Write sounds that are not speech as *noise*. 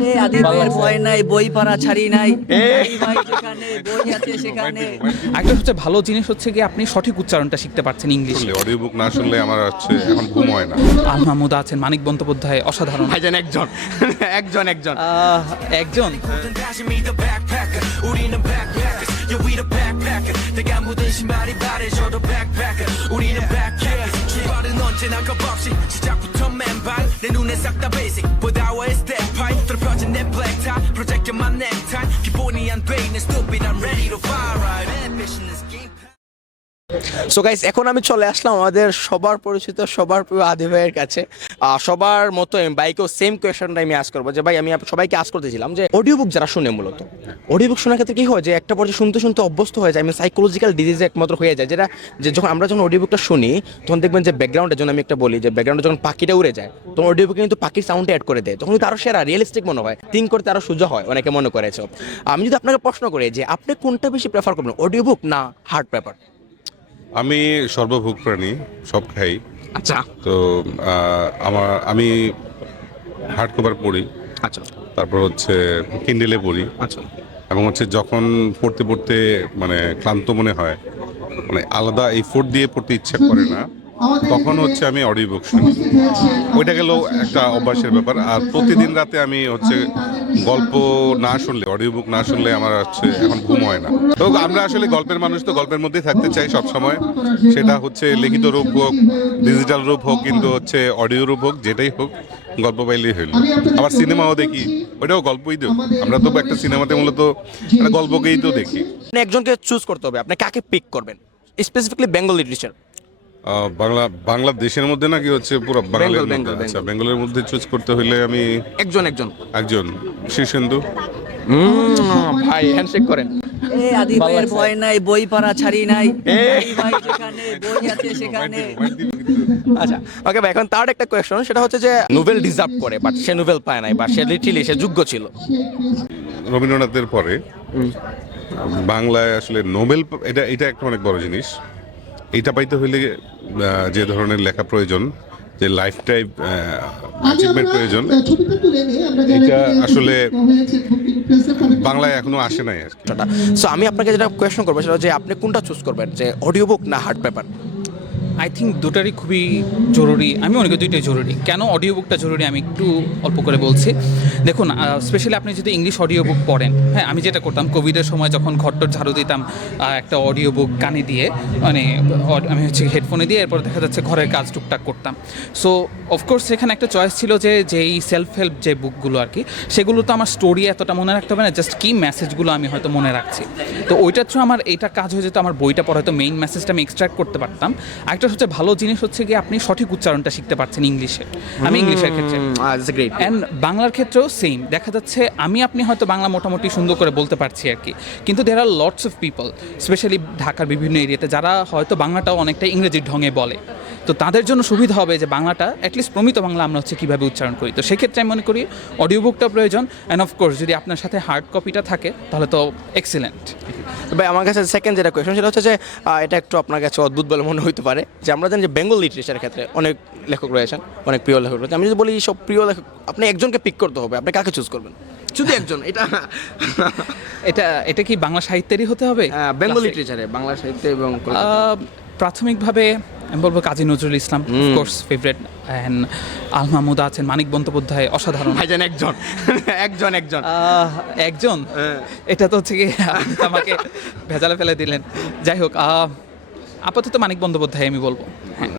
এ আদিবের ভয় নাই বই পড়া ছাড়ি নাই এই ভাই যেখানে বই আছে সেখানে একটা হচ্ছে ভালো জিনিস হচ্ছে কি আপনি সঠিক উচ্চারণটা শিখতে পারছেন ইংলিশে শুনলে অডিও বুক না শুনলে আমার হচ্ছে এখন ঘুম হয় না আল মাহমুদা আছেন মানিক বন্দ্যোপাধ্যায় অসাধারণ ভাইজান একজন *laughs* একজন একজন আহ, একজন 다시 믿어 backpacker 우리는 backpackers yeah we the backpacker 내가 묻은 신발이 바래져도 backpacker 우리는 backpackers 출발은 언제나 겁없이 시작부터 맨발 내 눈에 싹 다 basic so guys এখন আমি চলে আসলাম আমাদের সবার পরিচিত, সবার প্রিয় আদি ভাইয়ের কাছে। সবার মতো বাইকেও সেম কোয়েশনটা আমি আস করব যে, ভাই, আমি সবাইকে আস করতেছিলাম যে অডিও বুক যারা শুনে মূলত অডিও বুক শোনার ক্ষেত্রে কি হয় যে, একটা পর্যায়ে শুনতে শুনতে অভ্যস্ত হয়ে যায়, আমি সাইকোলজিক্যাল ডিজিজ একমাত্র হয়ে যায় যেটা, যে যখন আমরা যখন অডিও বুকটা শুনি, তখন দেখবেন যে ব্যাকগ্রাউন্ডের জন্য আমি একটা বলি যে ব্যাকগ্রাউন্ডে যখন পাখিটা উড়ে যায়, তখন অডিও বুকে কিন্তু পাখির সাউন্ড অ্যাড করে দেয়। তখন কিন্তু আরও সেরা রিয়েলিস্টিক মনে হয়। থিঙ্ক করতে আরও সুযোগ হয়, অনেকে মনে করেছে। আমি যদি আপনাকে প্রশ্ন করি যে, আপনি কোনটা বেশি প্রেফার করবেন অডিও বুক না হার্ড পেপার আমি সর্বভোগ প্রাণী সব খাই। আচ্ছা। তো আমার আমি হার্ড কভার পড়ি। আচ্ছা। তারপর হচ্ছে কিন্ডেলে পড়ি। আচ্ছা। এবং হচ্ছে যখন পড়তে পড়তে মানে ক্লান্ত মনে হয় মানে আলাদা এই ফোর্ট দিয়ে পড়তে ইচ্ছা করে না তখন হচ্ছে আমি অডিও বুক শুনি। ওইটা গেল একটা অভ্যাসের ব্যাপার। আর প্রতিদিন রাতে আমি হচ্ছে গল্প না শুনলে অডিও বুক না শুনলে আমার হচ্ছে এখন ঘুম হয় না। তো আমরা আসলে গল্পের মানুষ তো গল্পের মধ্যেই থাকতে চাই সব সময় সেটা হচ্ছে লিখিত রূপ হোক ডিজিটাল রূপ হোক, কিন্তু হচ্ছে অডিও রূপ হোক, যেটাই হোক, গল্প পাইলেই হইল। আবার সিনেমাও দেখি, ওইটাও গল্পই তো। আমরা তো একটা সিনেমাতে মূলত একটা গল্পকেই তো দেখি। আপনি একজনকে চুজ করতে হবে, আপনি কাকে পিক করবেন? স্পেসিফিকলি বেঙ্গল লিটারেচার বাংলা বাংলাদেশের মধ্যে নাকি হচ্ছে পুরো বেঙ্গল, বেঙ্গল, আচ্ছা বেঙ্গলের মধ্যে চুজ করতে হইলে আমি একজন একজন। একজন। শীর্ষেন্দু ভাই হ্যান্ডশেক করেন। এ আদিবের ভয় নাই বই পড়া ছাড়ি নাই। এই ভাই যেখানে বই আছে সেখানে। আচ্ছা ওকে ভাই এখন তার একটা কোয়েশ্চন সেটা হচ্ছে যে নোবেল ডিজার্ভ করে বাট সে নোবেল পায় নাই বা সে লিটিলি সে যোগ্য ছিল। রবীন্দ্রনাথের পরে বাংলায় আসলে নোবেল এটা এটা একটা অনেক বড় জিনিস। এটা পাইতে হইলে যে ধরনের লেখা প্রয়োজন যে লাইফ টাইম অ্যাচিভমেন্ট প্রয়োজন এটা আসলে বাংলায় এখনও আসে নাই আর কি। সো আমি আপনাকে যেটা কোয়েশ্চন করব সেটা যে আপনি কোনটা চুজ করবেন? যে অডিও বুক না হার্ড পেপার আই থিঙ্ক দুটারই খুবই জরুরি, আমি মনে করি দুইটাই জরুরি। কেন অডিও বুকটা জরুরি আমি একটু অল্প করে বলছি। দেখুন স্পেশালি আপনি যদি ইংলিশ অডিও বুক পড়েন হ্যাঁ আমি যেটা করতাম কোভিডের সময় যখন ঘরটর ঝাড়ু দিতাম একটা অডিও বুক কানে দিয়ে মানে আমি হচ্ছে হেডফোনে দিয়ে, এরপর দেখা যাচ্ছে ঘরের কাজ টুকটাক করতাম। সো অফকোর্স সেখানে একটা চয়েস ছিল যে যেই সেলফ হেল্প যে বুকগুলো আর কি, সেগুলো তো আমার স্টোরি এতটা মনে রাখতে হবে না জাস্ট কি মেসেজগুলো আমি হয়তো মনে রাখছি। তো ওইটার থ্রু আমার এটা কাজ হয়ে যেত, আমার বইটা পড়ে হয়তো মেইন মেসেজটা আমি এক্সট্রাক্ট করতে পারতাম। আরেকটা হচ্ছে ভালো জিনিস হচ্ছে কি আপনি সঠিক উচ্চারণটা শিখতে পারছেন ইংলিশে। আমি ইংলিশের ক্ষেত্রে। অ্যান্ড বাংলার ক্ষেত্রেও সেম দেখা যাচ্ছে আমি আপনি হয়তো বাংলা মোটামুটি সুন্দর করে বলতে পারছি আর কি। কিন্তু দের আর লটস অফ পিপল স্পেশালি ঢাকার বিভিন্ন এরিয়াতে যারা হয়তো বাংলাটাও অনেকটা ইংরেজির ঢঙে বলে। তো তাদের জন্য সুবিধা হবে যে বাংলাটা অ্যাটলিস্ট প্রমিত বাংলা আমরা হচ্ছে কীভাবে উচ্চারণ করি। তো সেক্ষেত্রে আমি মনে করি অডিও বুকটা প্রয়োজন অ্যান্ড অফকোর্স যদি আপনার সাথে হার্ড কপিটা থাকে তাহলে তো এক্সিলেন্ট ভাই আমার কাছে সেকেন্ড যেটা কোয়েশ্চন সেটা হচ্ছে যে এটা একটু আপনার কাছে অদ্ভুত বলে মনে হতে পারে। যে আমরা জানি যে বেঙ্গল লিটারেচারের ক্ষেত্রে অনেক লেখক রয়েছেন অনেক প্রিয় লেখক রয়েছে আমি যদি বলি সব প্রিয় লেখক আপনি একজনকে পিক করতে হবে আপনি কাকে চুজ করবেন? শুধু একজন এটা *laughs* এটা এটা কি বাংলা সাহিত্যেরই হতে হবে? বেঙ্গল Classic? লিটারেচারে বাংলা সাহিত্য এবং প্রাথমিকভাবে আমি বলব Kazi Nazrul Islam course favourite and Al Mahmuda আছেন মানিক বন্দ্যোপাধ্যায় অসাধারণ। ভাইজান একজন *laughs* একজন একজন। আহ, একজন? এটা তো হচ্ছে কি আমাকে ভেজালে ফেলে দিলেন। যাই হোক আহ, আপাতত মানিক বন্দ্যোপাধ্যায় আমি বলব। হ্যাঁ